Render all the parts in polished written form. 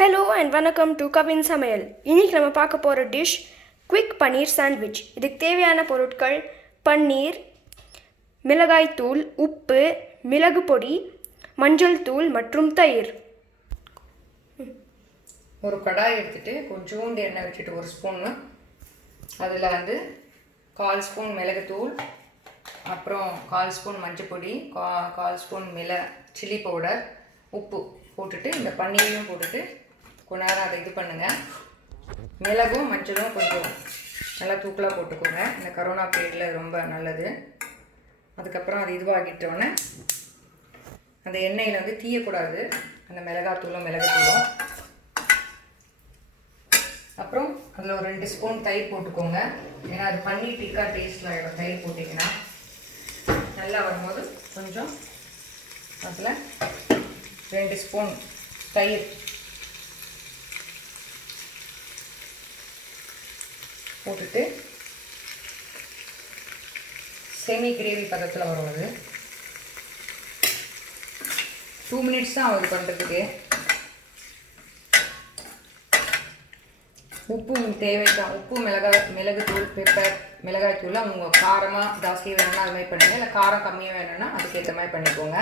Hello and வணக்கம் to Kavin சமையல். இன்றைக்கி நம்ம பார்க்க போகிற டிஷ் குவிக் பன்னீர் சாண்ட்விச். இதுக்கு தேவையான பொருட்கள் பன்னீர், மிளகாய் தூள், உப்பு, மிளகு பொடி, மஞ்சள் தூள் மற்றும் தயிர். ஒரு கடாய் எடுத்துகிட்டு கொஞ்சோண்டு எண்ணெய் வச்சுட்டு ஒரு ஸ்பூன்னு அதில் 1/4 ஸ்பூன் மிளகுத்தூள், அப்புறம் 1/4 ஸ்பூன் மஞ்சள் பொடி, 1/4 ஸ்பூன் சில்லி பவுடர், உப்பு போட்டுட்டு இந்த பன்னீரையும் போட்டுட்டு கொஞ்ச நேரம் அதை இது பண்ணுங்கள். மிளகும் மஞ்சளும் கொஞ்சம் நல்லா தூக்கலாக போட்டுக்கோங்க, இந்த கரோனா பீரியடில் ரொம்ப நல்லது. அதுக்கப்புறம் அது இதுவாகிட்டோன்னே அந்த எண்ணெயில் தீயக்கூடாது, அந்த மிளகுத்தூளும். அப்புறம் அதில் ஒரு 2 ஸ்பூன் தயிர் போட்டுக்கோங்க, ஏன்னா அது பன்னீர் டிக்கா டேஸ்ட்டில் ஆகிடும். தயிர் போட்டிங்கன்னா நல்லா வரும்போது கொஞ்சம் அதில் 2 ஸ்பூன் தயிர் போட்டுட்டு செமி கிரேவி பதத்தில் வரும். அது 2 மினிட்ஸ் தான் ஆகுது பண்ணுறதுக்கு. உப்பு தேவைதான், உப்பு மிளகுத்தூள், பெப்பர், மிளகாய் தூள் அவங்க காரமாக ஜாஸ்தி வேணும்னா அது மாதிரி பண்ணுங்கள், இல்லை காரம் கம்மியாக வேணும்னா அதுக்கேற்ற மாதிரி பண்ணிக்கோங்க.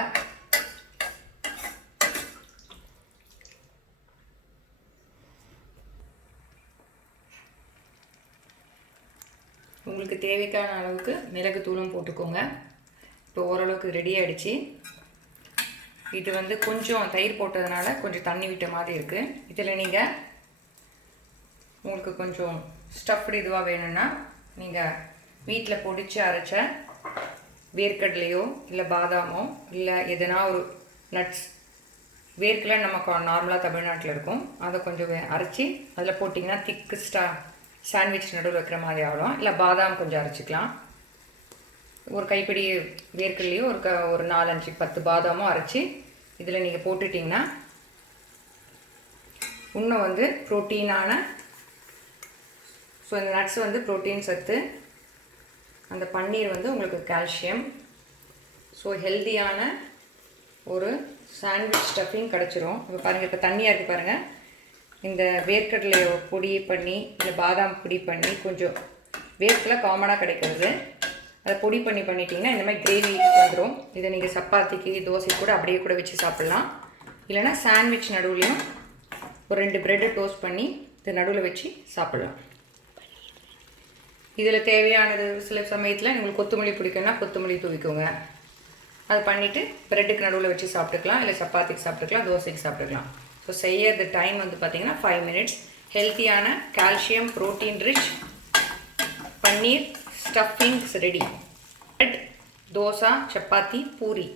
உங்களுக்கு தேவைக்கான அளவுக்கு மிளகுத்தூளும் போட்டுக்கோங்க. இப்போ ஓரளவுக்கு ரெடி ஆகிடுச்சு. இது கொஞ்சம் தயிர் போட்டதுனால கொஞ்சம் தண்ணி விட்ட மாதிரி இருக்குது. இதில் நீங்கள் உங்களுக்கு கொஞ்சம் ஸ்டஃப்டு இதுவாக வேணும்னா நீங்கள் வீட்டில் பொடிச்சு அரைச்ச வேர்க்கடலையோ இல்லை பாதாமோ இல்லை எதுனா ஒரு நட்ஸ், வேர்க்கடலை நமக்கு நார்மலாக தமிழ்நாட்டில் இருக்கும், அதை கொஞ்சம் அரைச்சி அதில் போட்டிங்கன்னா திக்கு சாண்ட்விச் நடுவில் வைக்கிற மாதிரி ஆகலாம். இல்லை பாதாம் கொஞ்சம் அரைச்சிக்கலாம். ஒரு கைப்பிடி வேர்க்கடலையோ ஒரு 4-5-10 பாதாமும் அரைச்சி இதில் நீங்கள் போட்டுட்டிங்கன்னா இன்னும் ப்ரோட்டீனான, ஸோ இந்த நட்ஸ் ப்ரோட்டீன் சத்து, அந்த பன்னீர் உங்களுக்கு கால்சியம், ஸோ ஹெல்த்தியான ஒரு சாண்ட்விச் ஸ்டஃபிங் கிடச்சிரும். இப்போ பாருங்கள், இப்போ தண்ணியாக இருக்குது பாருங்கள். இந்த வேர்க்கடலையை பொடி பண்ணி இல்லை பாதாம் பொடி பண்ணி, கொஞ்சம் வேர்க்கடலை காமனாக கிடைக்கிறது, அதை பொடி பண்ணிட்டீங்கன்னா இந்த மாதிரி கிரேவி வந்துடும். இதை நீங்கள் சப்பாத்திக்கு தோசை கூட அப்படியே கூட வச்சு சாப்பிட்லாம். இல்லைனா சாண்ட்விச் நடுவுலையும் ஒரு 2 ப்ரெட்டை டோஸ்ட் பண்ணி இது நடுவில் வச்சு சாப்பிட்லாம். இதில் தேவையானது சில சமயத்தில் உங்களுக்கு கொத்தமல்லி பிடிக்கும்னா கொத்தமல்லி தூவிக்கோங்க. அதை பண்ணிவிட்டு ப்ரெட்டுக்கு நடுவில் வச்சு சாப்பிட்டுக்கலாம், இல்லை சப்பாத்திக்கு சாப்பிட்டுக்கலாம், தோசைக்கு சாப்பிட்டுக்கலாம். ஸோ செய்யறது டைம் பார்த்தீங்கன்னா 5 மினிட்ஸ். ஹெல்த்தியான calcium protein rich paneer stuffings ready. Bread, dosa, chapati, puri